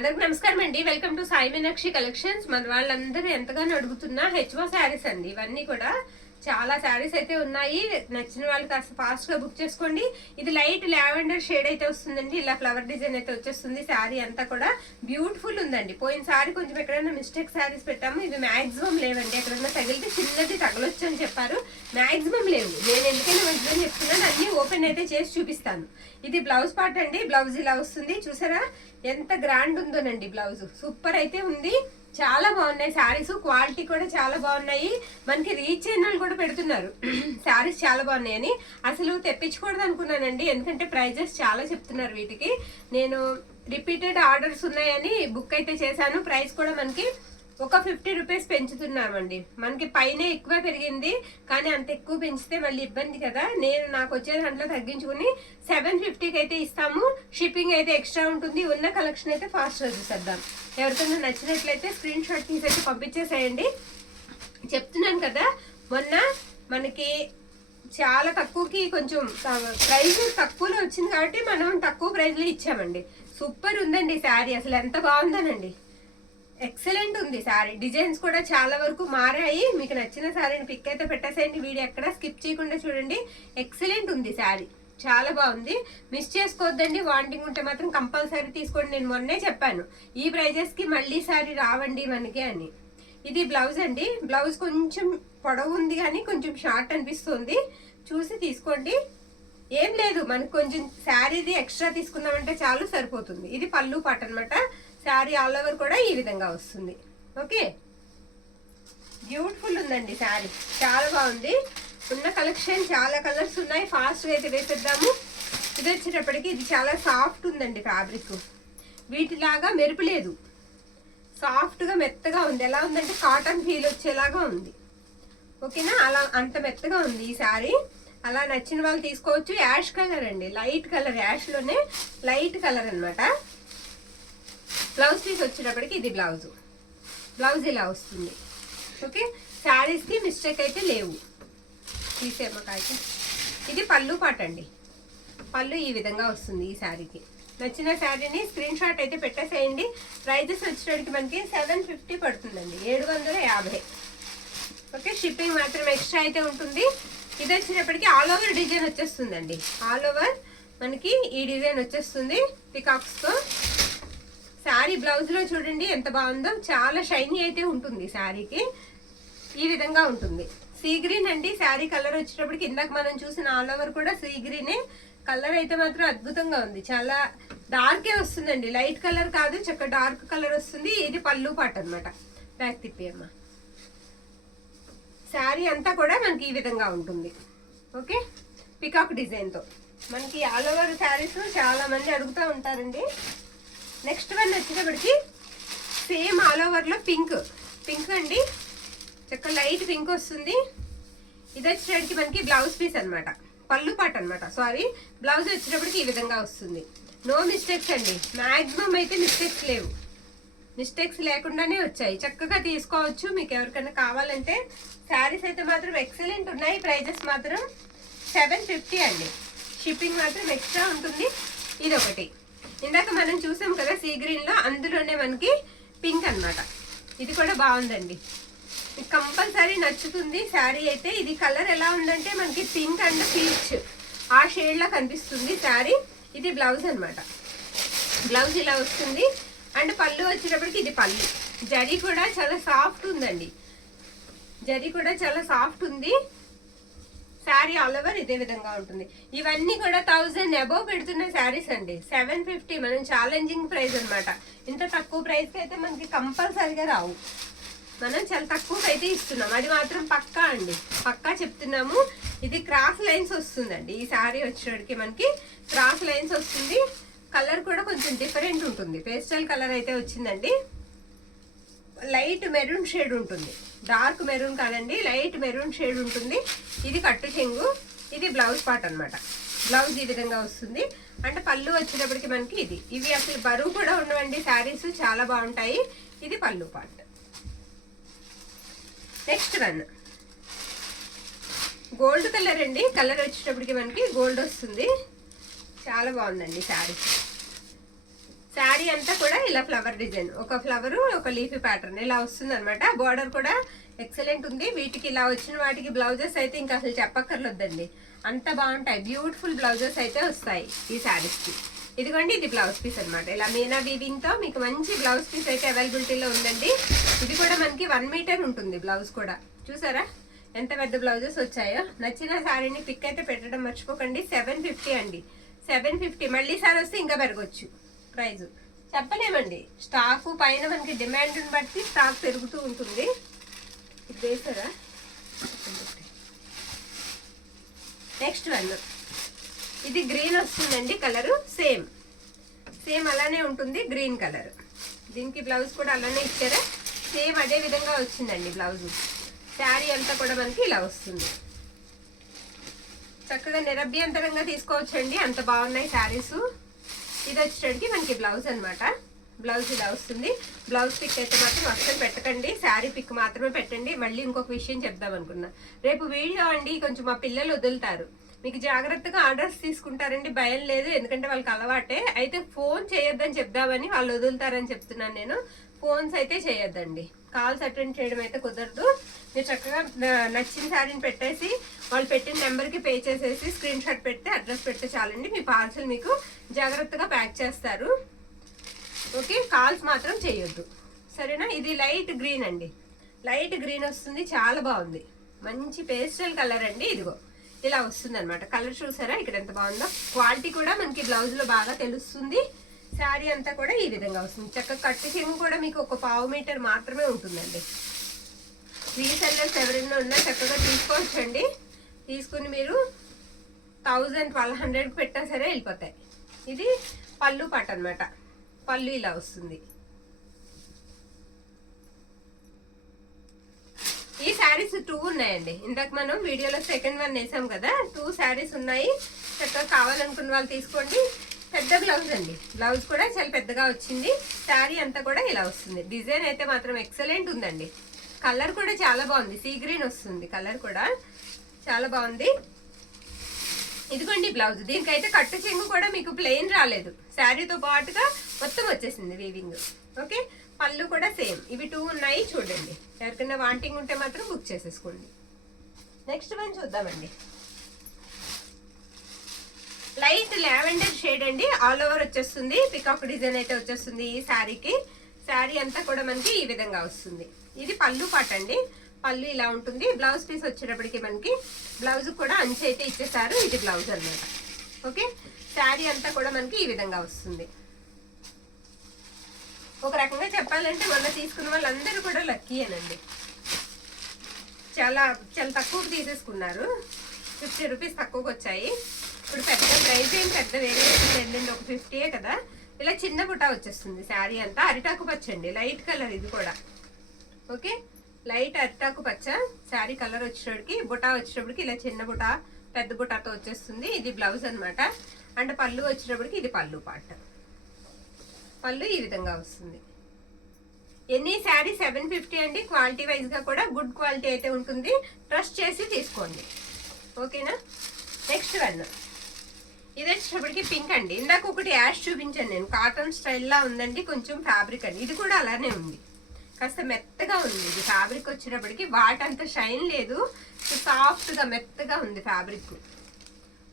అందరికి నమస్కారం అండి. Welcome to Sai Meenakshi collections. మన వాళ్ళందరూ ఎంతగానో అడుగుతున్నా హెచ్వో శారీస్ అండి. ఇవన్నీ కూడా చాలా శారీస్ అయితే ఉన్నాయి. నచ్చిన వాళ్ళు కాస్త ఫాస్ట్ గా బుక్ చేసుకోండి. ఇది లైట్ లావెండర్ షేడ్ అయితే వస్తుందండి. ఇలా ఫ్లవర్ డిజైన్ అయితే వచ్చేస్తుంది. శారీ అంతా కూడా బ్యూటిఫుల్ ఉందండి. పోయిన సారీ కొంచెం ఎక్కడైనా మిస్టేక్ శారీస్ పెట్టాము. ఇవి మాక్సిమం లేవండి. ఎక్కడైనా తగిలితే చిన్నది తగలొచ్చు అని చెప్పారు. మాక్సిమం లేవు. నేను ఎందుకైనా మంచిదని చెప్తున్నాను. అన్ని ఓపెన్ అయితే చేసి చూపిస్తాను. ఇది బ్లౌజ్ పార్ట్ అండి. బ్లౌజ్ ఇలా వస్తుంది. చూసారా ఎంత గ్రాండ్ ఉందోనండి. బ్లౌజ్ సూపర్ అయితే ఉంది. చాలా బాగున్నాయి శారీస్. క్వాలిటీ కూడా చాలా బాగున్నాయి. మనకి రీచ్ అయిన వాళ్ళు కూడా పెడుతున్నారు శారీస్ చాలా బాగున్నాయని. అసలు తెప్పించకూడదు అనుకున్నానండి, ఎందుకంటే ప్రైజెస్ చాలా చెప్తున్నారు వీటికి. నేను రిపీటెడ్ ఆర్డర్స్ ఉన్నాయని బుక్ అయితే చేశాను. ప్రైస్ కూడా మనకి ఒక 50 రూపీస్ పెంచుతున్నామండి. మనకి పైన ఎక్కువ పెరిగింది, కానీ అంత ఎక్కువ పెంచితే మళ్ళీ ఇబ్బంది కదా. నాకు వచ్చే దాంట్లో తగ్గించుకుని 750కి అయితే ఇస్తాము. షిప్పింగ్ అయితే ఎక్స్ట్రా ఉంటుంది. ఉన్న కలెక్షన్ అయితే ఫాస్ట్ గా చూసేద్దాం. ఎవరికైనా నచ్చినట్లయితే స్క్రీన్ షాట్ తీసి పంపించేసేయండి. చెప్తున్నాను కదా, మొన్న మనకి చాలా తక్కువకి కొంచెం ప్రైస్ తక్కువలో వచ్చింది కాబట్టి మనం తక్కువ ప్రైస్ లో ఇచ్చామండి. సూపర్ ఉందండి శారీ. అసలు ఎంత బాగుందనండి. ఎక్సలెంట్ ఉంది శారీ. డిజైన్స్ కూడా చాలా వరకు మారాయి. మీకు నచ్చిన శారీని పిక్ అయితే పెట్టేసేయండి. వీడియో ఎక్కడ స్కిప్ చేయకుండా చూడండి. ఎక్సలెంట్ ఉంది శారీ, చాలా బాగుంది. మిస్ చేసుకోవద్దండి. వాంటింగ్ ఉంటే మాత్రం కంపల్సరీ తీసుకోండి. నేను మొన్నే చెప్పాను ఈ ప్రైజెస్ కి మళ్ళీ శారీ రావండి మనకి అని. ఇది బ్లౌజ్ అండి. బ్లౌజ్ కొంచెం పొడవు ఉంది కానీ కొంచెం షార్ట్ అనిపిస్తుంది. చూసి తీసుకోండి. ఏం లేదు, మనకు కొంచెం శారీది ఎక్స్ట్రా తీసుకున్నామంటే చాలు, సరిపోతుంది. ఇది పళ్ళు పాట అనమాట. శారీ ఆల్ ఓవర్ కూడా ఈ విధంగా వస్తుంది. ఓకే, బ్యూటిఫుల్ ఉందండి శారీ, చాలా బాగుంది. ఉన్న కలెక్షన్ చాలా కలర్స్ ఉన్నాయి. ఫాస్ట్గా అయితే వేసేద్దాము. ఇది వచ్చేటప్పటికి ఇది చాలా సాఫ్ట్ ఉందండి. ఫ్యాబ్రిక్ వీటిలాగా మెరుపు లేదు, సాఫ్ట్గా మెత్తగా ఉంది. ఎలా ఉందంటే కాటన్ ఫీల్ వచ్చేలాగా ఉంది. ఓకేనా, అలా అంత మెత్తగా ఉంది ఈ శారీ. అలా నచ్చిన వాళ్ళు తీసుకోవచ్చు. యాష్ కలర్ అండి, లైట్ కలర్, యాష్ లోనే లైట్ కలర్ అనమాట. బ్లౌజ్ పీస్ వచ్చేటప్పటికి ఇది బ్లౌజ్. బ్లౌజ్ ఇలా వస్తుంది. ఓకే, శారీస్ కి మిస్టేక్ అయితే లేవు. తీసేమ్మకాయకి ఇది పళ్ళు పాట అండి. పళ్ళు ఈ విధంగా వస్తుంది ఈ శారీకి. నచ్చిన శారీని స్క్రీన్ షాట్ అయితే పెట్టేసేయండి. ప్రైజెస్ వచ్చేటప్పటికి మనకి 750 పడుతుందండి, 750. ఓకే, షిప్పింగ్ మాత్రం ఎక్స్ట్రా అయితే ఉంటుంది. ఇది వచ్చేటప్పటికి ఆల్ ఓవర్ డిజైన్ వచ్చేస్తుందండి. ఆల్ ఓవర్ మనకి ఈ డిజైన్ వచ్చేస్తుంది పికాక్స్ తో. శారీ బ్లౌజ్ లో చూడండి ఎంత బాగుందో. చాలా షైనీ అయితే ఉంటుంది శారీకి. ఈ విధంగా ఉంటుంది. సీ గ్రీన్ అండి శారీ కలర్ వచ్చేటప్పటికి. ఇందాక మనం చూసిన ఆల్ ఓవర్ కూడా సీ గ్రీనే. కలర్ అయితే మాత్రం అద్భుతంగా ఉంది. చాలా డార్కే వస్తుందండి, లైట్ కలర్ కాదు, చక్క డార్క్ కలర్ వస్తుంది. ఇది పళ్ళు పాట అనమాట. బ్యాక్ తిప్పేయమ్మా. శారీ అంతా కూడా మనకి ఈ విధంగా ఉంటుంది. ఓకే, పికాక్ డిజైన్ తో మనకి ఆల్ ఓవర్ శారీస్ చాలా మంది అడుగుతూ ఉంటారండి. నెక్స్ట్ వన్ వచ్చేటప్పటికి సేమ్ ఆల్ ఓవర్ లో పింక్. పింక్ అండి, చక్క లైట్ పింక్ వస్తుంది. ఇది వచ్చేటప్పటికి మనకి బ్లౌజ్ పీస్ అనమాట, పళ్ళు పాట అనమాట. సారీ, బ్లౌజ్ వచ్చేటప్పటికి ఈ విధంగా వస్తుంది. నో మిస్టేక్స్ అండి, మాక్సిమం అయితే మిస్టేక్స్ లేవు. మిస్టేక్స్ లేకుండానే వచ్చాయి. చక్కగా తీసుకోవచ్చు. మీకు ఎవరికైనా కావాలంటే శారీస్ అయితే మాత్రం ఎక్సలెంట్ ఉన్నాయి. ప్రైజెస్ మాత్రం 750 అండి. షిప్పింగ్ మాత్రం ఎక్స్ట్రా ఉంటుంది. ఇది ఒకటి. ఇందాక మనం చూసాం కదా సీ గ్రీన్ లో, అందులోనే మనకి పింక్ అనమాట. ఇది కూడా బాగుందండి, కంపల్సరీ నచ్చుతుంది శారీ అయితే. ఇది కలర్ ఎలా ఉందంటే మనకి పింక్ అండ్ పీచ్ ఆ షేడ్ లా కనిపిస్తుంది శారీ. ఇది బ్లౌజ్ అనమాట. బ్లౌజ్ ఇలా వస్తుంది. అండ్ పళ్ళు వచ్చేటప్పటికి ఇది పళ్ళు. జరీ కూడా చాలా సాఫ్ట్ ఉందండి. జరీ కూడా చాలా సాఫ్ట్ ఉంది. శారీ ఆల్ ఓవర్ ఇదే విధంగా ఉంటుంది. ఇవన్నీ కూడా 1000 అబోవ్ పెడుతున్న శారీస్ అండి. 750 మనం ఛాలెంజింగ్ ప్రైస్ అనమాట. ఇంత తక్కువ ప్రైస్ అయితే మనకి కంపల్సరీగా రావు. మనం చాలా తక్కువకి అయితే ఇస్తున్నాం, అది మాత్రం పక్కా అండి, పక్కా చెప్తున్నాము. ఇది క్రాస్ లైన్స్ వస్తుందండి. ఈ శారీ వచ్చేటికి మనకి క్రాస్ లైన్స్ వస్తుంది. కలర్ కూడా కొంచెం డిఫరెంట్ ఉంటుంది. పేస్టల్ కలర్ అయితే వచ్చిందండి. లైట్ మెరూన్ షేడ్ ఉంటుంది, డార్క్ మెరూన్ కాదండి, లైట్ మెరూన్ షేడ్ ఉంటుంది. ఇది కట్టు చెంగు. ఇది బ్లౌజ్ పార్ట్ అనమాట. బ్లౌజ్ ఈ విధంగా వస్తుంది. అంటే పళ్ళు వచ్చేటప్పటికి మనకి ఇది. ఇవి అసలు బరువు కూడా ఉండవండి శారీస్, చాలా బాగుంటాయి. ఇది పళ్ళు part. Next one gold colour అండి. కలర్ వచ్చేటప్పటికి మనకి గోల్డ్ వస్తుంది. చాలా బాగుందండి శారీ. శారీ అంతా కూడా ఇలా ఫ్లవర్ డిజైన్, ఒక ఫ్లవర్ ఒక లీఫీ ప్యాటర్న్ ఇలా వస్తుంది అనమాట. బార్డర్ కూడా ఎక్సలెంట్ ఉంది. వీటికి ఇలా వచ్చిన వాటికి బ్లౌజెస్ అయితే ఇంకా అసలు చెప్పక్కర్లేదండి, అంత బాగుంటాయి. బ్యూటిఫుల్ బ్లౌజెస్ అయితే వస్తాయి ఈ శారీస్కి. ఇదిగోండి ఇది బ్లౌజ్ పీస్ అనమాట. ఇలా మీనా వీవింగ్ తో మీకు మంచి బ్లౌజ్ పీస్ అయితే అవైలబిలిటీలో ఉందండి. ఇది కూడా మనకి 1 మీటర్ ఉంటుంది బ్లౌజ్ కూడా. చూసారా ఎంత పెద్ద బ్లౌజెస్ వచ్చాయో. నచ్చిన శారీని పిక్ అయితే పెట్టడం మర్చిపోకండి. 750 అండి, 750. మళ్ళీ సారి వస్తే ఇంకా పెరగచ్చు ప్రైజ్, చెప్పలేమండి. స్టాక్ పైన మనకి డిమాండ్ని బట్టి స్టాక్ పెరుగుతూ ఉంటుంది. ఇది వేసారా. నెక్స్ట్ వన్ ఇది గ్రీన్ వస్తుందండి కలరు. సేమ్ అలానే ఉంటుంది గ్రీన్ కలర్. దీనికి బ్లౌజ్ కూడా అలానే ఇచ్చారా, సేమ్ అదే విధంగా వచ్చిందండి బ్లౌజ్. శారీ అంతా కూడా మనకి ఇలా వస్తుంది. చక్కగా నిరభ్యంతరంగా తీసుకోవచ్చండి, అంత బాగున్నాయి శారీస్. ఇది వచ్చేటికి మనకి బ్లౌజ్ అనమాట. బ్లౌజ్ ఇలా వస్తుంది. బ్లౌజ్ పిక్ అయితే మాత్రం అస్సలు పెట్టకండి, శారీ పిక్ మాత్రమే పెట్టండి. మళ్ళీ ఇంకొక విషయం చెప్దాం అనుకున్నా, రేపు వీడియో అండి కొంచెం మా పిల్లలు వదులుతారు, మీకు జాగ్రత్తగా ఆర్డర్స్ తీసుకుంటారండి, భయం లేదు. ఎందుకంటే వాళ్ళకి అలవాటే. అయితే ఫోన్ చేయొద్దని చెప్దామని వాళ్ళు వదులుతారని చెప్తున్నాను నేను. ఫోన్స్ అయితే చేయొద్దండి, కాల్స్ అటెండ్ చేయడం అయితే కుదరదు. మీరు చక్కగా నచ్చిన శారీని పెట్టేసి వాళ్ళు పెట్టిన నెంబర్కి పే చేసేసి స్క్రీన్ షాట్ పెడితే అడ్రస్ పెడితే చాలండి, మీ పార్సల్ మీకు జాగ్రత్తగా ప్యాక్ చేస్తారు. ఓకే, కాల్స్ మాత్రం చేయొద్దు, సరేనా. ఇది లైట్ గ్రీన్ అండి, లైట్ గ్రీన్ వస్తుంది, చాలా బాగుంది. మంచి పేస్టల్ కలర్ అండి. ఇదిగో ఇలా వస్తుంది అనమాట. కలర్ చూసారా ఇక్కడ ఎంత బాగుందో. క్వాలిటీ కూడా మనకి బ్లౌజ్ లో బాగా తెలుస్తుంది. శారీ అంతా కూడా ఈ విధంగా వస్తుంది. చక్కగా కట్టు చెంగు కూడా మీకు ఒక 1/2 మీటర్ మాత్రమే ఉంటుందండి. రీసెల్లర్స్ ఎవరైనా ఉన్నా చక్కగా తీసుకోవచ్చండి. తీసుకుని మీరు 1000-1200కి పెట్టా సరే వెళ్ళిపోతాయి. ఇది పళ్ళు పాట అనమాట. పళ్ళు ఇలా వస్తుంది. ఈ శారీస్ 2 ఉన్నాయండి. ఇందాక మనం వీడియోలో సెకండ్ వన్ వేసాం కదా, 2 శారీస్ ఉన్నాయి. చక్కగా కావాలనుకున్న వాళ్ళు తీసుకోండి. పెద్ద బ్లౌజ్ అండి, బ్లౌజ్ కూడా చాలా పెద్దగా వచ్చింది. శారీ అంతా కూడా ఇలా వస్తుంది. డిజైన్ అయితే మాత్రం ఎక్సలెంట్ ఉందండి. కలర్ కూడా చాలా బాగుంది, సీ గ్రీన్ వస్తుంది. కలర్ కూడా చాలా బాగుంది. ఇదిగోండి బ్లౌజ్. దీనికైతే కట్టు చెంగు కూడా మీకు ప్లెయిన్ రాలేదు, శారీతో పాటుగా మొత్తం వచ్చేసింది వీవింగ్. ఓకే, పళ్ళు కూడా సేమ్. ఇవి 2 ఉన్నాయి చూడండి. ఎవరికైనా వాంటింగ్ ఉంటే మాత్రం బుక్ చేసేసుకోండి. నెక్స్ట్ వన్ చూద్దామండి. లైట్ లావెండర్ షేడ్ అండి, ఆల్ ఓవర్ వచ్చేస్తుంది. పికాక్ డిజైన్ అయితే వచ్చేస్తుంది ఈ శారీకి. శారీ అంతా కూడా మనకి ఈ విధంగా వస్తుంది. ఇది పళ్ళు పాట అండి. పళ్ళు ఇలా ఉంటుంది. బ్లౌజ్ పీస్ వచ్చేటప్పటికి మనకి బ్లౌజ్ కూడా అంచు అయితే ఇచ్చేసారు. ఇది బ్లౌజ్ అన్నమాట. ఓకే, శారీ అంతా కూడా మనకి ఈ విధంగా వస్తుంది. ఒక రకంగా చెప్పాలంటే మొన్న తీసుకున్న వాళ్ళందరూ కూడా లక్కీ అనండి. చాలా చాలా తక్కువకి తీసేసుకున్నారు. 50 రూపీస్ తక్కువకి వచ్చాయి. ఇప్పుడు పెద్ద ప్రైస్ ఏం పెద్ద వేరియేషన్ లేదండి, ఒక 50 కదా. ఇలా చిన్న బుటా వచ్చేస్తుంది. శారీ అంతా అరిటాకు పచ్చండి, లైట్ కలర్ ఇది కూడా. ఓకే, లైట్ అరిటాకు పచ్చ శారీ కలర్ వచ్చేటప్పటికి, బుటా వచ్చేటప్పటికి ఇలా చిన్న బుటా పెద్ద బుటాతో వచ్చేస్తుంది. ఇది బ్లౌజ్ అనమాట. అండ్ పళ్ళు వచ్చేటప్పటికి ఇది పళ్ళు పాట. పళ్ళు ఈ విధంగా వస్తుంది. ఎన్ని శారీ 750 అండి. క్వాలిటీ వైజ్ గా కూడా గుడ్ క్వాలిటీ అయితే ఉంటుంది, ట్రస్ట్ చేసి తీసుకోండి. ఓకేనా. నెక్స్ట్ వన్ ఇది వచ్చేటప్పటికి పింక్ అండి. ఇందాక ఒకటి యాష్ చూపించాను నేను, కాటన్ స్టైల్లా ఉందండి. కొంచెం ఫ్యాబ్రిక్ అండి, ఇది కూడా అలానే ఉంది. కాస్త మెత్తగా ఉంది ఇది ఫ్యాబ్రిక్ వచ్చేటప్పటికి. వాటంత షైన్ లేదు, సాఫ్ట్గా మెత్తగా ఉంది ఫ్యాబ్రిక్.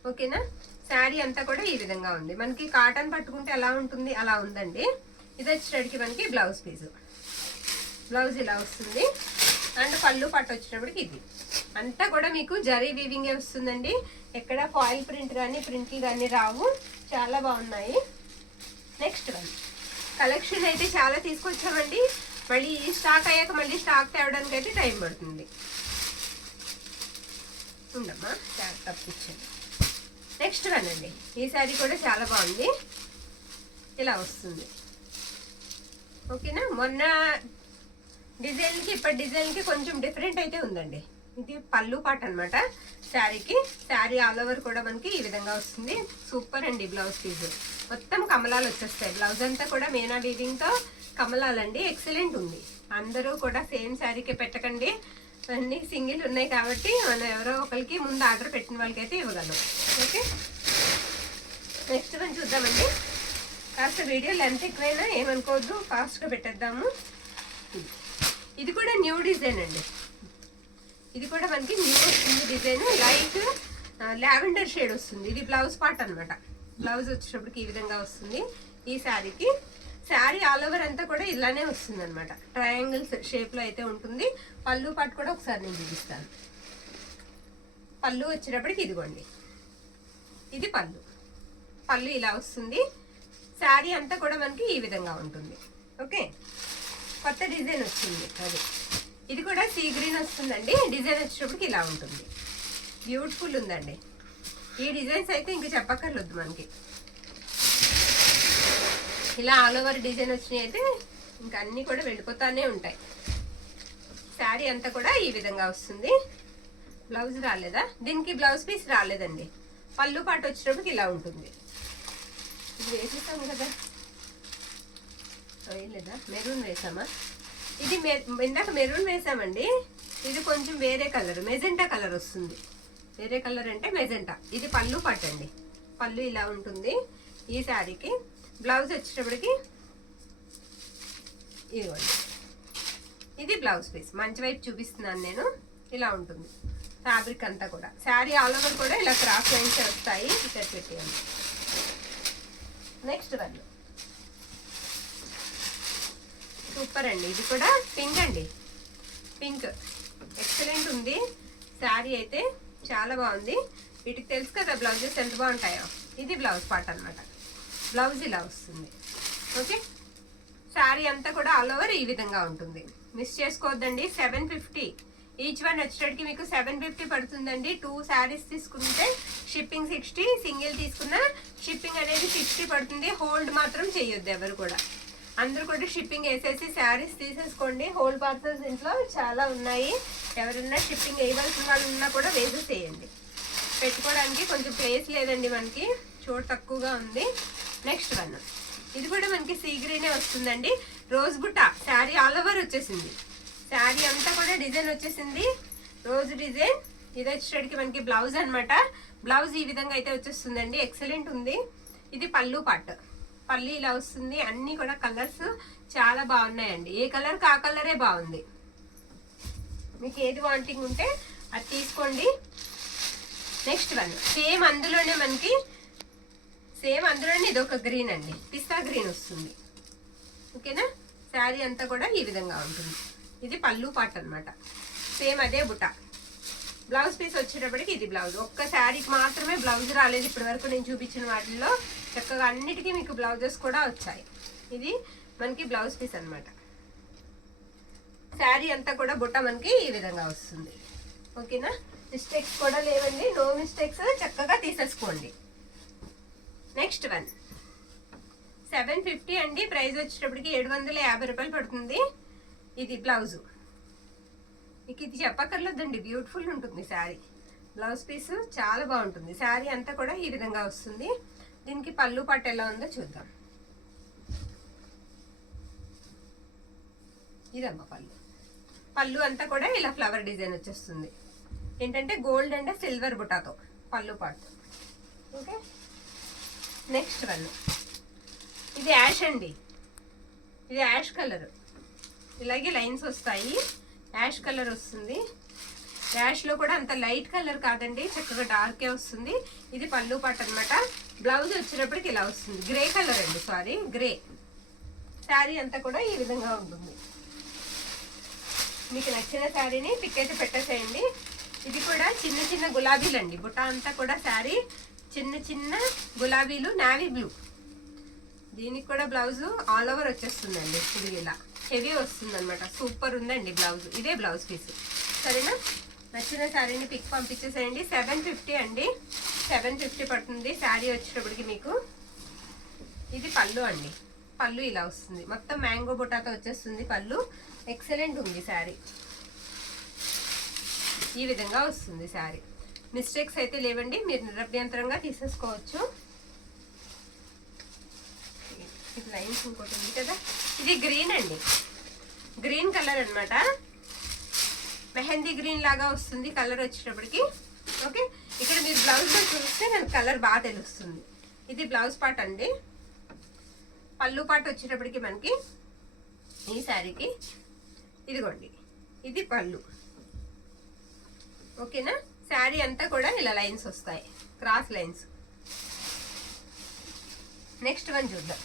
ఓకేనా. శారీ అంతా కూడా ఈ విధంగా ఉంది. మనకి కాటన్ పట్టుకుంటే ఎలా ఉంటుంది అలా ఉందండి. ఇది వచ్చేటప్పటికి మనకి బ్లౌజ్ పీస్. బ్లౌజ్ ఇలా వస్తుంది. అండ్ పళ్ళు పట్టు వచ్చేటప్పటికి ఇది అంతా కూడా మీకు జరీ వీవింగే వస్తుందండి. ఎక్కడ ఫాయిల్ ప్రింట్ కానీ ప్రింట్లు కానీ రావు. చాలా బాగున్నాయి. నెక్స్ట్ వన్ కలెక్షన్ అయితే చాలా తీసుకొచ్చామండి. మళ్ళీ ఈ స్టాక్ అయ్యాక మళ్ళీ స్టాక్ తేవడానికి అయితే టైం పడుతుంది. ఉండమ్మా తప్పించండి. నెక్స్ట్ వన్ అండి. ఈ శారీ కూడా చాలా బాగుంది, ఇలా వస్తుంది. ఓకేనా. మొన్న డిజైన్కి ఇప్పటి డిజైన్కి కొంచెం డిఫరెంట్ అయితే ఉందండి. ఇది పళ్ళు పాట అనమాట శారీకి. శారీ ఆల్ ఓవర్ కూడా మనకి ఈ విధంగా వస్తుంది. సూపర్ అండి. బ్లౌజ్ పీస్ మొత్తం కమలాలు వచ్చేస్తాయి. బ్లౌజ్ అంతా కూడా మీనా వీవింగ్తో కమలాలండి. ఎక్సలెంట్ ఉంది. అందరూ కూడా సేమ్ శారీకే పెట్టకండి, అన్నీ సింగిల్ ఉన్నాయి కాబట్టి మనం ఎవరో ఒకరికి ముందు ఆర్డర్ పెట్టిన వాళ్ళకి అయితే ఇవ్వగలం. ఓకే, నెక్స్ట్ వన్ చూద్దామండి. కాస్త వీడియో లెంత్ ఎక్కువైనా ఏమనుకోవద్దు, ఫాస్ట్గా పెట్టేద్దాము. ఇది కూడా న్యూ డిజైన్ అండి. ఇది కూడా మనకి న్యూ వస్తుంది డిజైన్. లైట్ లావెండర్ షేడ్ వస్తుంది. ఇది బ్లౌజ్ పార్ట్ అనమాట. బ్లౌజ్ వచ్చేటప్పటికి ఈ విధంగా వస్తుంది ఈ శారీకి. శారీ ఆల్ ఓవర్ అంతా కూడా ఇలానే వస్తుంది అనమాట. ట్రయాంగిల్స్ షేప్లో అయితే ఉంటుంది. పళ్ళు పాటు కూడా ఒకసారి నేను చూపిస్తాను. పళ్ళు వచ్చేటప్పటికి ఇదిగోండి, ఇది పళ్ళు. పళ్ళు ఇలా వస్తుంది. శారీ అంతా కూడా మనకి ఈ విధంగా ఉంటుంది. ఓకే, కొత్త డిజైన్ వస్తుంది అది. ఇది కూడా సీ గ్రీన్ వస్తుందండి. డిజైన్ వచ్చేటప్పటికి ఇలా ఉంటుంది. బ్యూటిఫుల్ ఉందండి. ఈ డిజైన్స్ అయితే ఇంక చెప్పక్కర్లేదు మనకి. ఇలా ఆల్ ఓవర్ డిజైన్ వచ్చినాయి అయితే ఇంకా అన్నీ కూడా వెళ్ళిపోతానే ఉంటాయి. శారీ అంతా కూడా ఈ విధంగా వస్తుంది. బ్లౌజ్ రాలేదా? దీనికి బ్లౌజ్ పీస్ రాలేదండి. పళ్ళు పాటు వచ్చేటప్పటికి ఇలా ఉంటుంది. ఇది వేసేసాం కదా, వేయలేదా? మెరూన్ వేసామా? ఇది ఇందాక మెరూన్ వేసామండి. ఇది కొంచెం వేరే కలర్, మెజెంటా కలర్ వస్తుంది. వేరే కలర్ అంటే మెజెంటా. ఇది పళ్ళు పాటు అండి. పళ్ళు ఇలా ఉంటుంది ఈ శారీకి. బ్లౌజ్ వచ్చేటప్పటికి ఇదిగోండి, ఇది బ్లౌజ్ పీస్. మంచి వైపు చూపిస్తున్నాను నేను. ఇలా ఉంటుంది ఫ్యాబ్రిక్ అంతా కూడా. శారీ ఆల్ ఓవర్ కూడా ఇలా క్రాస్ లైన్స్ వస్తాయి. ఇక్కడ పెట్టేయండి. నెక్స్ట్ వన్ సూపర్ అండి. ఇది కూడా పింక్ అండి. పింక్ ఎక్సలెంట్ ఉంది. శారీ అయితే చాలా బాగుంది. వీటికి తెలుసు కదా బ్లౌజెస్ ఎంత బాగుంటాయో. ఇది బ్లౌజ్ పార్ట్ అనమాట. బ్లౌజ్ ఇలా వస్తుంది. ఓకే, శారీ అంతా కూడా ఆల్ ఓవర్ ఈ విధంగా ఉంటుంది. మిస్ చేసుకోవద్దండి. 750 ఈచ్ వన్ వచ్చేటికి మీకు 750 పడుతుందండి. 2 శారీస్ తీసుకుంటే షిప్పింగ్ 60, సింగిల్ తీసుకున్న షిప్పింగ్ అనేది 60 పడుతుంది. హోల్డ్ మాత్రం చేయొద్దు ఎవరు కూడా. అందరూ కూడా షిప్పింగ్ వేసేసి శారీస్ తీసేసుకోండి. హోల్డ్ పార్సల్స్ ఇంట్లో చాలా ఉన్నాయి. ఎవరైనా షిప్పింగ్ వేయవలసిన వాళ్ళు ఉన్నా కూడా వేసేసేయండి. పెట్టుకోవడానికి కొంచెం ప్లేస్ లేదండి మనకి, చోటు తక్కువగా ఉంది. నెక్స్ట్ వన్ ఇది కూడా మనకి సీ గ్రీనే వస్తుందండి. రోజ్ బుట్ట శారీ ఆల్ ఓవర్ వచ్చేసింది. శారీ అంతా కూడా డిజైన్ వచ్చేసింది, రోజ్ డిజైన్. ఇది వచ్చేటికి మనకి బ్లౌజ్ అనమాట. బ్లౌజ్ ఈ విధంగా అయితే వచ్చేస్తుందండి. ఎక్సలెంట్ ఉంది. ఇది పళ్ళు పార్ట్. పళ్ళు ఇలా వస్తుంది. అన్ని కూడా కలర్స్ చాలా బాగున్నాయండి. ఏ కలర్ ఆ కలరే బాగుంది. మీకు ఏది వాంటింగ్ ఉంటే అది తీసుకోండి. నెక్స్ట్ వన్ సేమ్ అందులోనే మనకి ఇది ఒక గ్రీన్ అండి. పిస్తా గ్రీన్ వస్తుంది. ఓకేనా, శారీ అంతా కూడా ఈ విధంగా ఉంటుంది. ఇది పళ్ళు పార్ట్ అనమాట. సేమ్ అదే బుట్ట. బ్లౌజ్ పీస్ వచ్చేటప్పటికి ఇది బ్లౌజ్. ఒక్క శారీకి మాత్రమే బ్లౌజ్ రాలేదు ఇప్పటి వరకు నేను చూపించిన వాటిల్లో. చక్కగా అన్నిటికీ మీకు బ్లౌజెస్ కూడా వచ్చాయి. ఇది మనకి బ్లౌజ్ పీస్ అనమాట. శారీ అంతా కూడా బుట్ట మనకి ఈ విధంగా వస్తుంది. ఓకేనా, మిస్టేక్స్ కూడా లేవండి. No mistakes. చక్కగా తీసేసుకోండి. నెక్స్ట్ వన్ 750 అండి. ప్రైస్ వచ్చేటప్పటికి 750 రూపాయలు పడుతుంది. ఇది బ్లౌజు. మీకు ఇది చెప్పక్కర్లేదండి, బ్యూటిఫుల్ ఉంటుంది శారీ. బ్లౌజ్ పీస్ చాలా బాగుంటుంది. శారీ అంతా కూడా ఈ విధంగా వస్తుంది. దీనికి పళ్ళు పాటు ఎలా ఉందో చూద్దాం. ఇదమ్మా పళ్ళు. పళ్ళు అంతా కూడా ఇలా ఫ్లవర్ డిజైన్ వచ్చేస్తుంది. ఏంటంటే గోల్డ్ అండ్ సిల్వర్ బుటాతో పళ్ళు పాటు. ఓకే, నెక్స్ట్ వన్ ఇది యాష్ అండి. ఇది యాష్ కలర్. ఇలాగే లైన్స్ వస్తాయి. యాష్ కలర్ వస్తుంది. యాష్లో కూడా అంత లైట్ కలర్ కాదండి, చక్కగా డార్కే వస్తుంది. ఇది పళ్ళు పాటు అనమాట. బ్లౌజ్ వచ్చేటప్పటికి ఇలా వస్తుంది. గ్రే కలర్ అండి, సారీ గ్రే. శారీ అంతా కూడా ఈ విధంగా ఉంటుంది. మీకు నచ్చిన శారీని పిక్ అయితే పెట్టేసేయండి. ఇది కూడా చిన్న చిన్న గులాబీలు అండి. బుట్ట అంతా కూడా శారీ చిన్న చిన్న గులాబీలు, నావీ బ్లూ. దీనికి కూడా బ్లౌజ్ ఆల్ ఓవర్ వచ్చేస్తుందండి. ఇది ఇలా హెవీ వస్తుంది అనమాట. సూపర్ ఉందండి బ్లౌజ్. ఇదే బ్లౌజ్ పీస్. సరేనా, నచ్చిన శారీని పిక్ పంపించేసేయండి. 750 అండి. 750 పడుతుంది శారీ వచ్చేటప్పటికి మీకు. ఇది పళ్ళు అండి. పళ్ళు ఇలా వస్తుంది. మొత్తం మ్యాంగో బుటాతో వచ్చేస్తుంది పళ్ళు. ఎక్సలెంట్ ఉంది శారీ. ఈ విధంగా వస్తుంది శారీ. మిస్టేక్స్ అయితే లేవండి, మీరు నిరభ్యంతరంగా తీసేసుకోవచ్చు. ఇది లైన్స్ ఇంకోటి ఉంది కదా. ఇది గ్రీన్ అండి. గ్రీన్ కలర్ అనమాట. మెహందీ గ్రీన్ లాగా వస్తుంది కలర్ వచ్చేటప్పటికి. ఓకే, ఇక్కడ మీరు బ్లౌజ్లో చూస్తే నాకు కలర్ బాగా తెలుస్తుంది. ఇది బ్లౌజ్ పార్ట్ అండి. పళ్ళు పాటు వచ్చేటప్పటికి మనకి ఈ శారీకి ఇదిగోండి, ఇది పళ్ళు. ఓకేనా? శారీ అంతా కూడా ఇలా లైన్స్ వస్తాయి, క్రాస్ లైన్స్. నెక్స్ట్ వన్ చూద్దాం.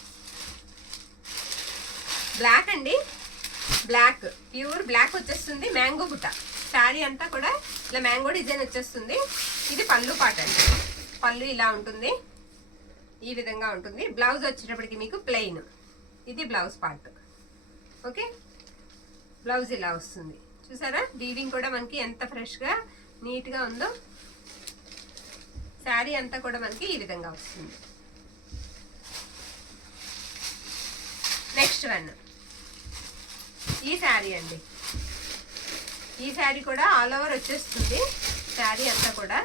బ్లాక్ అండి, బ్లాక్, ప్యూర్ బ్లాక్ వచ్చేస్తుంది. మ్యాంగో బుట్ట శారీ అంతా కూడా ఇలా మ్యాంగో డిజైన్ వచ్చేస్తుంది. ఇది పళ్ళు పాట అండి. పళ్ళు ఇలా ఉంటుంది, ఈ విధంగా ఉంటుంది. బ్లౌజ్ వచ్చేటప్పటికి మీకు ప్లెయిన్. ఇది బ్లౌజ్ పార్ట్. ఓకే, బ్లౌజ్ ఇలా వస్తుంది. చూసారా వీవింగ్ కూడా మనకి ఎంత ఫ్రెష్గా నీట్గా ఉందో. శారీ అంతా కూడా మనకి ఈ విధంగా వస్తుంది. నెక్స్ట్ వన్ ఈ శారీ అండి. ఈ శారీ కూడా ఆల్ ఓవర్ వచ్చేస్తుంది. శారీ అంతా కూడా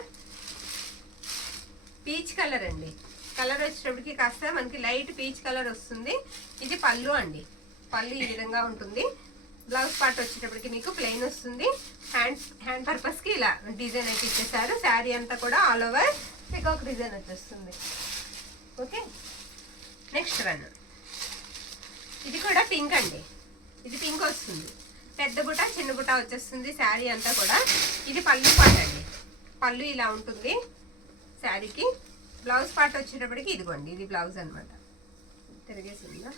పీచ్ కలర్ అండి. కలర్ వచ్చేటప్పటికి కాస్త మనకి లైట్ పీచ్ కలర్ వస్తుంది. ఇది పళ్ళు అండి. పళ్ళు ఈ విధంగా ఉంటుంది. బ్లౌజ్ పార్ట్ వచ్చేటప్పటికి మీకు ప్లెయిన్ వస్తుంది. హ్యాండ్ పర్పస్కి ఇలా డిజైన్ అయితే ఇచ్చేసారు. శారీ అంతా కూడా ఆల్ ఓవర్ పికాక్ డిజైన్ వచ్చేస్తుంది. ఓకే, నెక్స్ట్ వన్ ఇది కూడా పింక్ అండి. ఇది పింక్ వస్తుంది. పెద్ద బుట్ట చిన్న బుట్ట వచ్చేస్తుంది శారీ అంతా కూడా. ఇది పళ్ళు పార్ట్ అండి. పళ్ళు ఇలా ఉంటుంది శారీకి. బ్లౌజ్ పార్ట్ వచ్చేటప్పటికి ఇదిగోండి, ఇది బ్లౌజ్ అనమాట. తిరిగేసిందా?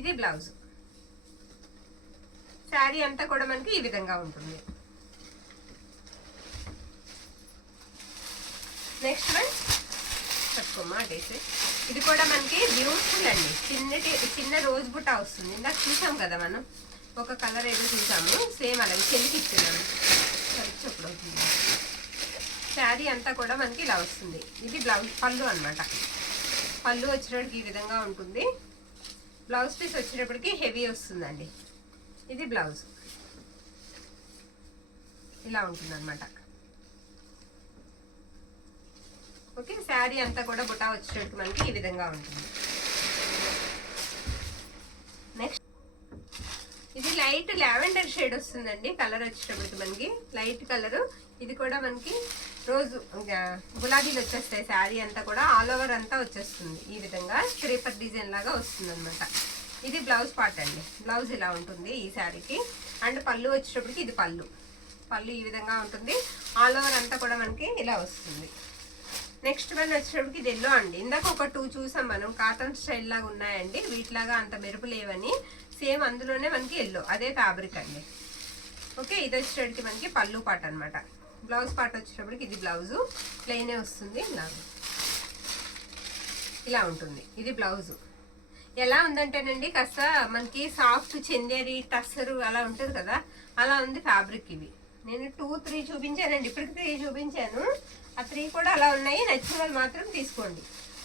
ఇది బ్లౌజ్. శారీ అంతా కూడా మనకి ఈ విధంగా ఉంటుంది. నెక్స్ట్ వన్ పట్టుకోమ్మా అటేసి. ఇది కూడా మనకి బ్యూటిఫుల్ అండి. చిన్న రోజ్ బుట్ట వస్తుంది. ఇందాక చూసాం కదా మనం, ఒక కలర్ ఏదో చూసాము, సేమ్ అలాగే చెల్లికి ఇస్తున్నాము. సరిచప్పుడు అవుతుంది. శారీ అంతా కూడా మనకి ఇలా వస్తుంది. ఇది బ్లౌజ్ పళ్ళు అనమాట. పళ్ళు వచ్చేటప్పటికి ఈ విధంగా ఉంటుంది. బ్లౌజ్ పీస్ వచ్చేటప్పటికి హెవీ వస్తుందండి. ఇది బ్లౌజ్ ఇలా ఉంటుంది అనమాట. ఓకే, శారీ అంతా కూడా బుటా వచ్చేటట్టు మనకి ఈ విధంగా ఉంటుంది. నెక్స్ట్ ఇది లైట్ లావెండర్ షేడ్ వస్తుందండి. కలర్ వచ్చేటప్పటికి మనకి లైట్ కలర్. ఇది కూడా మనకి రోజు గులాబీలు వచ్చేస్తాయి. శారీ అంతా కూడా ఆల్ ఓవర్ అంతా వచ్చేస్తుంది. ఈ విధంగా క్రేపర్ డిజైన్ లాగా వస్తుంది అనమాట. ఇది బ్లౌజ్ పార్ట్ అండి. బ్లౌజ్ ఇలా ఉంటుంది ఈ శారీకి. అండ్ పళ్ళు వచ్చేటప్పటికి ఇది పళ్ళు. పళ్ళు ఈ విధంగా ఉంటుంది. ఆల్ ఓవర్ అంతా కూడా మనకి ఇలా వస్తుంది. నెక్స్ట్ వన్ వచ్చేటప్పటికి ఇది ఎల్లో అండి. ఇందాక ఒక 2 చూసాం మనం, కాటన్ స్టైల్ లాగా ఉన్నాయండి. వీటిలాగా అంత మెరుపు లేవని. సేమ్ అందులోనే మనకి ఎల్లో, అదే ఫ్యాబ్రిక్ అండి. ఓకే, ఇది వచ్చేటప్పటికి మనకి పళ్ళు పార్ట్ అనమాట. బ్లౌజ్ పార్ట్ వచ్చేటప్పటికి ఇది బ్లౌజు ప్లెయినే వస్తుంది. ఇలా ఉంటుంది. ఇది బ్లౌజు. ఎలా ఉందంటేనండి కాస్త మనకి సాఫ్ట్ చందేరి టస్సరు అలా ఉంటుంది కదా, అలా ఉంది ఫ్యాబ్రిక్. ఇవి నేను 2, 3 చూపించానండి. ఇప్పటికి 3 చూపించాను. ఆ 3 కూడా అలా ఉన్నాయి. నచ్చిన వాళ్ళు మాత్రం తీసుకోండి.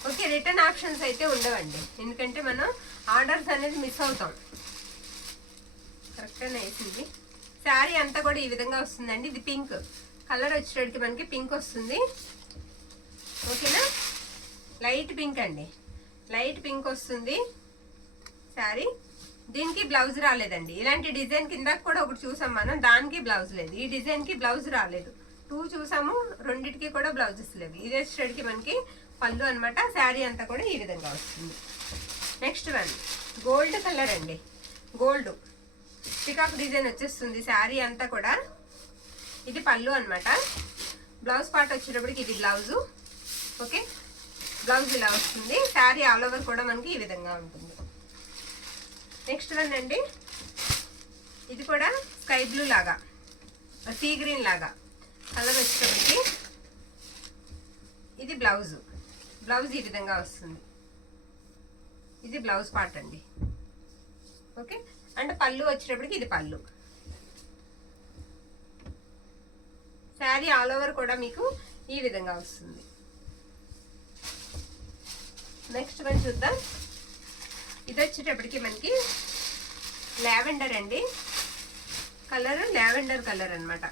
ఓకే, రిటర్న్ ఆప్షన్స్ అయితే ఉండవండి. ఎందుకంటే మనం ఆర్డర్స్ అనేది మిస్ అవుతాం. కరెక్ట్గానే వేసింది. శారీ అంతా కూడా ఈ విధంగా వస్తుందండి. ఇది పింక్ కలర్ వచ్చేటప్పటికి మనకి పింక్ వస్తుంది. ఓకేనా? లైట్ పింక్ అండి. లైట్ పింక్ వస్తుంది శారీ. దీనికి బ్లౌజ్ రాలేదండి. ఇలాంటి డిజైన్ కింద కూడా ఒకటి చూసాం మనం, దానికి బ్లౌజ్ లేదు. ఈ డిజైన్కి బ్లౌజ్ రాలేదు. 2 చూసాము, రెండింటికి కూడా బ్లౌజెస్ లేవు. ఇదే స్టెడ్కి మనకి పళ్ళు అనమాట. శారీ అంతా కూడా ఈ విధంగా వస్తుంది. నెక్స్ట్ వన్ గోల్డ్ కలర్ అండి. గోల్డ్ పికాక్ డిజైన్ వచ్చేస్తుంది శారీ అంతా కూడా. ఇది పళ్ళు అనమాట. బ్లౌజ్ పార్ట్ వచ్చేటప్పటికి ఇది బ్లౌజు. ఓకే, బ్లౌజ్ ఇలా వస్తుంది. శారీ ఆల్ ఓవర్ కూడా మనకి ఈ విధంగా ఉంటుంది. నెక్స్ట్ వన్ అండి, ఇది కూడా స్కై బ్లూ లాగా, సీ గ్రీన్ లాగా కలర్ వచ్చేటప్పటికి ఇది బ్లౌజు. బ్లౌజ్ ఈ విధంగా వస్తుంది. ఇది బ్లౌజ్ పార్ట్ అండి. ఓకే, అంటే పళ్ళు వచ్చేటప్పటికి ఇది పళ్ళు. శారీ ఆల్ ఓవర్ కూడా మీకు ఈ విధంగా వస్తుంది. నెక్స్ట్ వన్ చూద్దాం. ఇది వచ్చేటప్పటికి మనకి లావెండర్ అండి. కలర్ లావెండర్ కలర్ అనమాట.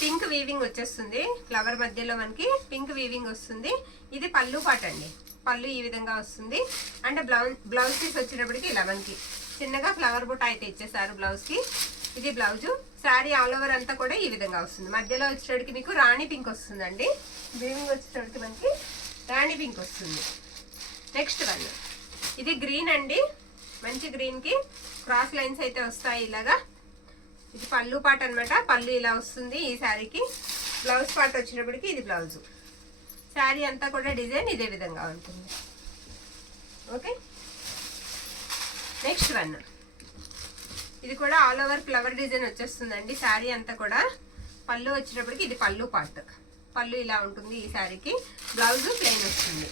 పింక్ వీవింగ్ వచ్చేస్తుంది. ఫ్లవర్ మధ్యలో మనకి పింక్ వీవింగ్ వస్తుంది. ఇది పళ్ళు పాట అండి. పళ్ళు ఈ విధంగా వస్తుంది. అండ్ బ్లౌజ్ పీస్ వచ్చేటప్పటికి ఇలా మనకి చిన్నగా ఫ్లవర్ బుట్ట అయితే ఇచ్చేసారు బ్లౌజ్కి. ఇది బ్లౌజు. శారీ ఆల్ ఓవర్ అంతా కూడా ఈ విధంగా వస్తుంది. మధ్యలో వచ్చేటప్పటికి మీకు రాణి పింక్ వస్తుందండి. వీవింగ్ వచ్చేటప్పటికి మనకి రాణి పింక్ వస్తుంది. నెక్స్ట్ వన్, ఇది గ్రీన్ అండి, మంచి గ్రీన్కి క్రాస్ లైన్స్ అయితే వస్తాయి ఇలాగా. ఇది పళ్ళు పాట అనమాట, పళ్ళు ఇలా వస్తుంది ఈ శారీకి. బ్లౌజ్ పార్ట్ వచ్చినప్పటికి ఇది బ్లౌజు. శారీ అంతా కూడా డిజైన్ ఇదే విధంగా ఉంటుంది. ఓకే, నెక్స్ట్ వన్, ఇది కూడా ఆల్ ఓవర్ ఫ్లవర్ డిజైన్ వచ్చేస్తుందండి శారీ అంతా కూడా. పళ్ళు వచ్చేటప్పటికి ఇది పళ్ళు పార్ట్, పళ్ళు ఇలా ఉంటుంది ఈ శారీకి. బ్లౌజ్ ప్లెయిన్ వస్తుంది,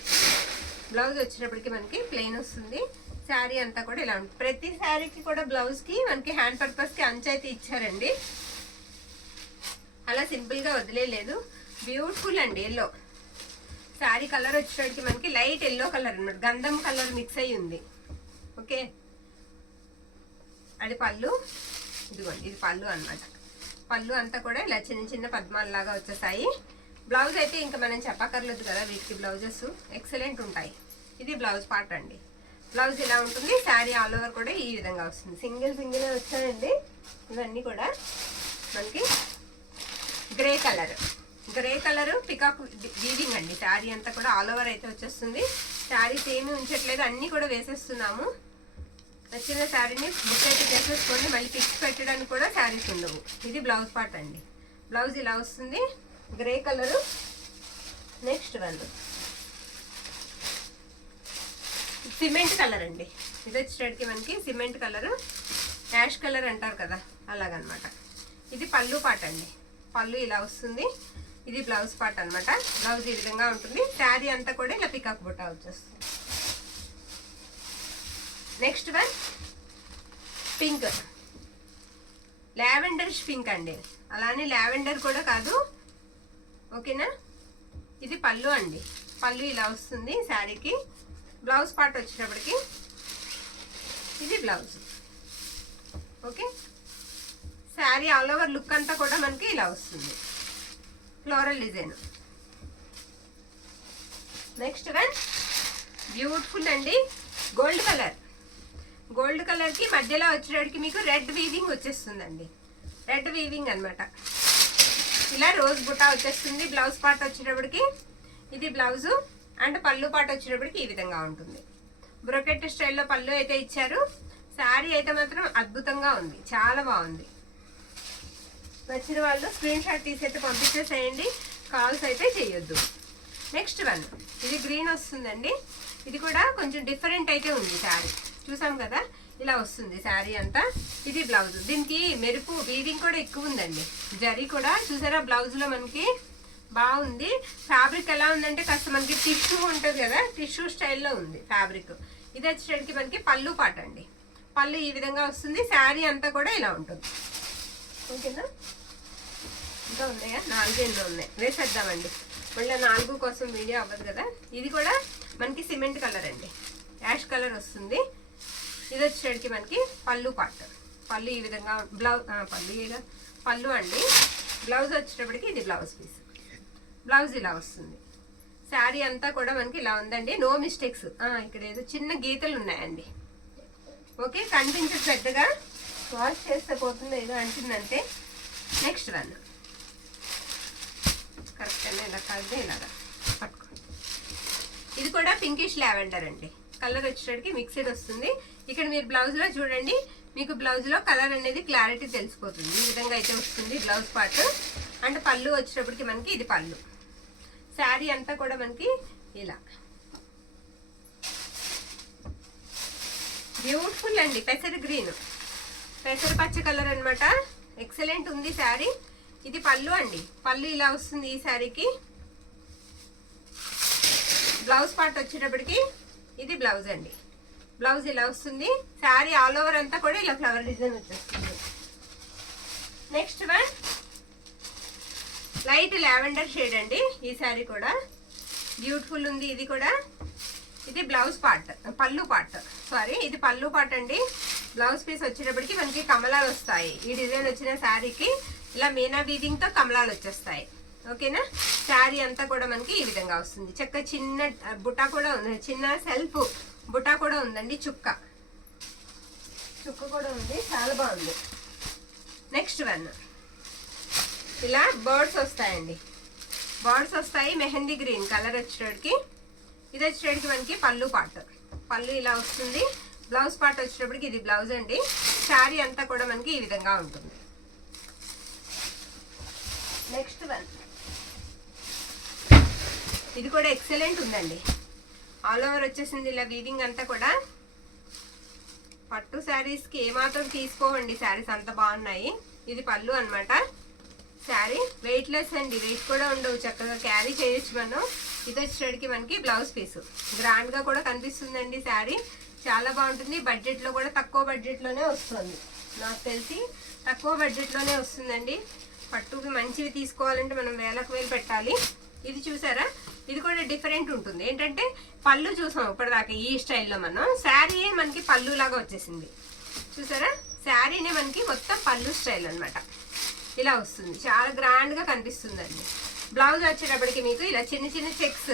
బ్లౌజ్ వచ్చేటప్పటికి మనకి ప్లెయిన్ వస్తుంది. శారీ అంతా కూడా ఇలా ఉంటుంది. ప్రతి శారీకి కూడా బ్లౌజ్కి మనకి హ్యాండ్ పర్పస్కి అంచు అయితే ఇచ్చారండి, అలా సింపుల్గా వదిలేదు. బ్యూటిఫుల్ అండి. ఎల్లో శారీ కలర్ వచ్చేటప్పటికి మనకి లైట్ ఎల్లో కలర్ అన్నమాట, గంధం కలర్ మిక్స్ అయ్యి ఉంది. ఓకే, అది పళ్ళు, ఇదిగోండి ఇది పళ్ళు అనమాట. పళ్ళు అంతా కూడా ఇలా చిన్న చిన్న పద్మాలలాగా వచ్చేసాయి. బ్లౌజ్ అయితే ఇంకా మనం చెప్పక్కర్లేదు కదా, వీటికి బ్లౌజెస్ ఎక్సలెంట్ ఉంటాయి. ఇది బ్లౌజ్ పార్ట్ అండి. బ్లౌజ్ ఇలా ఉంటుంది. శారీ ఆల్ ఓవర్ కూడా ఈ విధంగా వస్తుంది. సింగిల్ వచ్చాయండి ఇవన్నీ కూడా. మనకి గ్రే కలర్ పికాక్ వీవింగ్ అండి. శారీ అంతా కూడా ఆల్ ఓవర్ అయితే వచ్చేస్తుంది. శారీస్ ఏమీ ఉంచట్లేదు, అన్నీ కూడా వేసేస్తున్నాము. నచ్చిన శారీని బుక్ అయితే చేసేసుకోండి, మళ్ళీ పిక్స్ పెట్టడానికి కూడా శారీస్ ఉండవు. ఇది బ్లౌజ్ పార్ట్ అండి. బ్లౌజ్ ఇలా వస్తుంది, grey colour. Next one cement colour అండి. ఇది వచ్చేటికి మనకి సిమెంట్ కలరు, యాష్ కలర్ అంటారు కదా అలాగనమాట. ఇది పళ్ళు పార్ట్ అండి. పళ్ళు ఇలా వస్తుంది. ఇది బ్లౌజ్ పార్ట్ అనమాట. బ్లౌజ్ ఈ విధంగా ఉంటుంది. శారీ అంతా కూడా ఇలా పికాక్ బుట్ట వచ్చేస్తుంది. Next one pink, lavender pink అండి. అలానే లావెండర్ కూడా కాదు, ఓకేనా. ఇది పళ్ళు అండి. పళ్ళు ఇలా వస్తుంది శారీకి. బ్లౌజ్ పార్ట్ వచ్చేటప్పటికి ఇది blouse. Okay, sari all over look అంతా కూడా మనకి ఇలా వస్తుంది, floral design. Next one beautiful అండి, గోల్డ్ కలర్కి మధ్యలో వచ్చేటప్పటికి మీకు రెడ్ వీవింగ్ వచ్చేస్తుందండి. రెడ్ వీవింగ్ అనమాట. ఇలా రోజ్ బుటా వచ్చేస్తుంది. బ్లౌజ్ పార్ట్ వచ్చేటప్పటికి ఇది బ్లౌజు అండ్ పళ్ళు పార్ట్ వచ్చేటప్పటికి ఈ విధంగా ఉంటుంది. బ్రొకెట్ స్టైల్లో పళ్ళు అయితే ఇచ్చారు. శారీ అయితే మాత్రం అద్భుతంగా ఉంది, చాలా బాగుంది. నచ్చిన వాళ్ళు స్క్రీన్ షాట్ తీసి అయితే పంపించేసేయండి, కాల్స్ అయితే చేయొద్దు. నెక్స్ట్ వన్, ఇది గ్రీన్ వస్తుందండి. ఇది కూడా కొంచెం డిఫరెంట్ అయితే ఉంది శారీ. చూసాం కదా ఇలా వస్తుంది శారీ అంతా. ఇది బ్లౌజ్. దీనికి మెరుపు వీవింగ్ కూడా ఎక్కువ ఉందండి. జరీ కూడా చూసారా బ్లౌజ్లో మనకి బాగుంది. ఫ్యాబ్రిక్ ఎలా ఉందంటే కాస్త మనకి టిష్యూ ఉంటుంది కదా, టిష్యూ స్టైల్లో ఉంది ఫ్యాబ్రిక్. ఇది వచ్చేటికి మనకి పళ్ళు పాట అండి. పళ్ళు ఈ విధంగా వస్తుంది. శారీ అంతా కూడా ఇలా ఉంటుంది. ఓకేనా, ఇంకా ఉన్నాయా? 4 ఎన్నో ఉన్నాయి, వేసేద్దామండి. మళ్ళీ 4 కోసం వీడియో అవ్వదు కదా. ఇది కూడా మనకి సిమెంట్ కలర్ అండి, యాష్ కలర్ వస్తుంది. ఇది వచ్చేటికి మనకి పళ్ళు పార్ట్. పళ్ళు ఈ విధంగా పళ్ళు అండి. బ్లౌజ్ వచ్చేటప్పటికి ఇది బ్లౌజ్ పీస్. బ్లౌజ్ ఇలా వస్తుంది. శారీ అంతా కూడా మనకి ఇలా ఉందండి. No mistakes. ఇక్కడ ఏదో చిన్న గీతలు ఉన్నాయండి. ఓకే, కనిపించదు పెద్దగా, వాష్ చేస్తే పోతుంది, ఏదో అంటుందంటే. నెక్స్ట్ వన్ కరెక్ట్ అన్న ఇలా కలిపి ఇలాగా పట్టుకో. ఇది కూడా పింకిష్ లావెండర్ అండి. కలర్ వచ్చేటికి మిక్స్డ్ వస్తుంది. ఇక్కడ మీరు బ్లౌజ్లో చూడండి, మీకు బ్లౌజ్లో కలర్ అనేది క్లారిటీ తెలిసిపోతుంది. ఈ విధంగా అయితే వస్తుంది బ్లౌజ్ పార్ట్. అండ్ పళ్ళు వచ్చేటప్పటికి మనకి ఇది పళ్ళు. శారీ అంతా కూడా మనకి ఇలా బ్యూటిఫుల్ అండి. పెసర పచ్చ కలర్ అనమాట. ఎక్సలెంట్ ఉంది శారీ. ఇది పళ్ళు అండి. పళ్ళు ఇలా వస్తుంది ఈ శారీకి. బ్లౌజ్ పార్ట్ వచ్చేటప్పటికి ఇది బ్లౌజ్ అండి. బ్లౌజ్ ఇలా వస్తుంది. శారీ ఆల్ ఓవర్ అంతా కూడా ఇలా ఫ్లవర్ డిజైన్ వచ్చేస్తుంది. Next one light lavender shade అండి. ఈ శారీ కూడా బ్యూటిఫుల్ ఉంది. ఇది కూడా ఇది బ్లౌజ్ పార్ట్, పళ్ళు పార్ట్, సారీ ఇది పళ్ళు పార్ట్ అండి. బ్లౌజ్ పీస్ వచ్చేటప్పటికి మనకి కమలాలు వస్తాయి. ఈ డిజైన్ వచ్చిన శారీకి ఇలా మీనా వీవింగ్ తో కమలాలు వచ్చేస్తాయి. ఓకేనా, శారీ అంతా కూడా మనకి ఈ విధంగా వస్తుంది. చక్క చిన్న బుటా కూడా ఉంది, చిన్న సెల్ఫ్ బుటా కూడా ఉందండి. చుక్క కూడా ఉంది, చాలా బాగుంది. నెక్స్ట్ వన్ ఇలా బర్డ్స్ వస్తాయండి. బర్డ్స్ వస్తాయి. మెహందీ గ్రీన్ కలర్ వచ్చేటికి ఇది వచ్చేటప్పటికి మనకి పళ్ళు పార్ట్, పళ్ళు ఇలా వస్తుంది. బ్లౌజ్ పార్ట్ వచ్చేటప్పటికి ఇది బ్లౌజ్ అండి. శారీ అంతా కూడా మనకి ఈ విధంగా ఉంటుంది. నెక్స్ట్ వన్, ఇది కూడా ఎక్సలెంట్ ఉందండి. ఆల్ ఓవర్ వచ్చేసింది ఇలా వీవింగ్ అంతా కూడా. పట్టు శారీస్కి ఏమాత్రం తీసుకోవండి, శారీస్ అంత బాగున్నాయి. ఇది పళ్ళు అన్నమాట. శారీ వెయిట్ లెస్ అండి, వెయిట్ కూడా ఉండవు, చక్కగా క్యారీ చేయొచ్చు మనం. ఇది వచ్చేటికి మనకి బ్లౌజ్ పీసు, గ్రాండ్ గా కూడా కనిపిస్తుందండి. శారీ చాలా బాగుంటుంది. బడ్జెట్ లో కూడా తక్కువ బడ్జెట్ లోనే వస్తుంది, నాకు తెలిసి తక్కువ బడ్జెట్ లోనే వస్తుందండి. పట్టుకి మంచివి తీసుకోవాలంటే మనం వేలకు వేలు పెట్టాలి. ఇది చూసారా, ఇది కూడా డిఫరెంట్ ఉంటుంది. ఏంటంటే పళ్ళు చూసాం ఇప్పటిదాకా ఈ స్టైల్లో, మనం శారీ మనకి పళ్ళు లాగా వచ్చేసింది. చూసారా, శారీనే మనకి మొత్తం పళ్ళు స్టైల్ అన్నమాట. ఇలా వస్తుంది, చాలా గ్రాండ్ గా కనిపిస్తుందండి. బ్లౌజ్ వచ్చేటప్పటికి మీకు ఇలా చిన్న చిన్న చెక్స్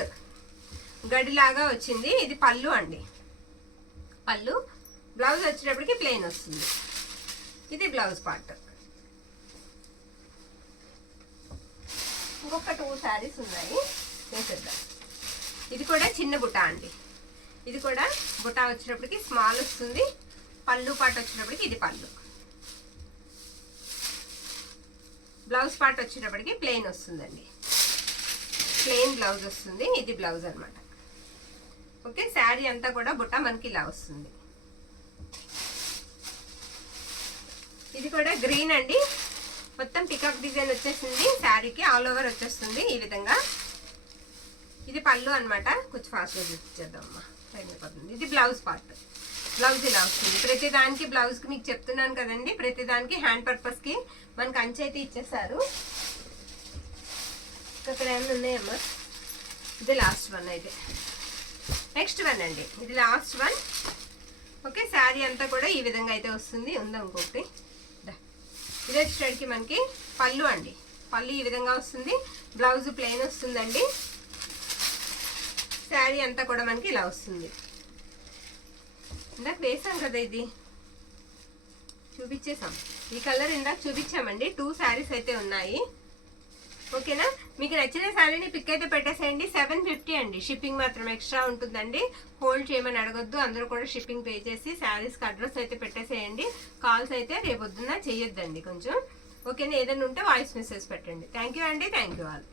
గడిలాగా వచ్చింది. ఇది పళ్ళు అండి, పళ్ళు. బ్లౌజ్ వచ్చేటప్పటికి ప్లెయిన్ వస్తుంది. ఇది బ్లౌజ్ పార్ట్. ఇంకొక 2 శారీస్ ఉన్నాయి, వేసేద్దాం. ఇది కూడా చిన్న బుటా అండి. ఇది కూడా బుటా వచ్చేటప్పటికి స్మాల్ వస్తుంది. పళ్ళు పార్ట్ వచ్చేటప్పటికి ఇది పళ్ళు. బ్లౌజ్ పార్ట్ వచ్చేటప్పటికి ప్లెయిన్ వస్తుందండి, ప్లెయిన్ బ్లౌజ్ వస్తుంది. ఇది బ్లౌజ్ అన్నమాట. ఓకే, శారీ అంతా కూడా బుట్ట మనకి ఇలా వస్తుంది. ఇది కూడా గ్రీన్ అండి, మొత్తం పికాక్ డిజైన్ వచ్చేసింది. శారీకి ఆల్ ఓవర్ వచ్చేస్తుంది ఈ విధంగా. ఇది పళ్ళు అన్నమాట. కొంచెం ఫాస్ట్గా చూపించేద్దామమ్మా, టైం అయిపోతుంది. ఇది బ్లౌజ్ పార్ట్, బ్లౌజ్ ఇలా వస్తుంది. ప్రతి దానికి బ్లౌజ్కి మీకు చెప్తున్నాను కదండి, ప్రతి దానికి హ్యాండ్ పర్పస్కి మనకి అంచు అయితే ఇచ్చేసారు. ఇక్కడ ఏమైనా ఉన్నాయమ్మా. ఇది లాస్ట్ వన్ అయితే. నెక్స్ట్ వన్ అండి, ఇది లాస్ట్ వన్. ఓకే, శారీ అంతా కూడా ఈ విధంగా అయితే వస్తుంది. ఉందా ఇంకొకటి, ఇది వచ్చేటికి మనకి పళ్ళు అండి. పళ్ళు ఈ విధంగా వస్తుంది. బ్లౌజ్ ప్లెయిన్ వస్తుందండి. శారీ అంతా కూడా మనకి ఇలా వస్తుంది. ఇందాక వేసాం కదా, ఇది చూపించేసాం. ఈ కలర్ ఇందాక చూపించామండి. 2 శారీస్ అయితే ఉన్నాయి. ఓకేనా, మీకు నచ్చిన శారీని పిక్ అయితే పెట్టేసేయండి. 750 అండి. షిప్పింగ్ మాత్రం ఎక్స్ట్రా ఉంటుందండి. హోల్డ్ చేయమని అడగొద్దు, అందరూ కూడా షిప్పింగ్ పే చేసి శారీస్కి అడ్రస్ అయితే పెట్టేసేయండి. కాల్స్ అయితే రేపొద్దున చేయొద్దండి కొంచెం. ఓకేనా, ఏదైనా ఉంటే వాయిస్ మెసేజ్ పెట్టండి. థ్యాంక్ యూ అండి, థ్యాంక్ యూ ఆల్.